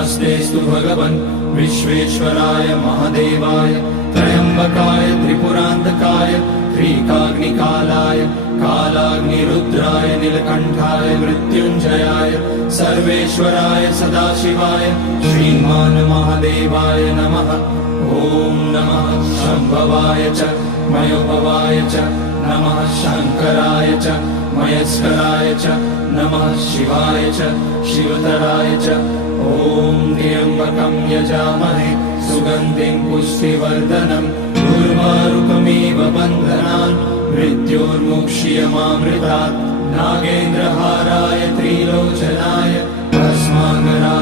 नमस्तेऽस्तु भगवन् विश्वेश्वराय महादेवाय त्र्यम्बकाय त्रिपुरान्तकाय त्रिकाग्निकालाय कालाग्निरुद्राय नीलकण्ठाय मृत्युञ्जयाय सर्वेश्वराय सदाशिवाय श्रीमान् महादेवाय नमः। ॐ नमः शम्भवाय च मयोभवाय च नमः शङ्कराय च मयस्कराय च नमः शिवाय च शिवतराय च। ॐ त्र्यम्बकं यजामहे सुगन्धिं पुष्टिवर्धनम् उर्वारुकमिव बन्धनान् मृत्योर्मुक्ष्यमामृतात्। नागेन्द्रहाराय त्रिलोचनाय भस्माङ्गराय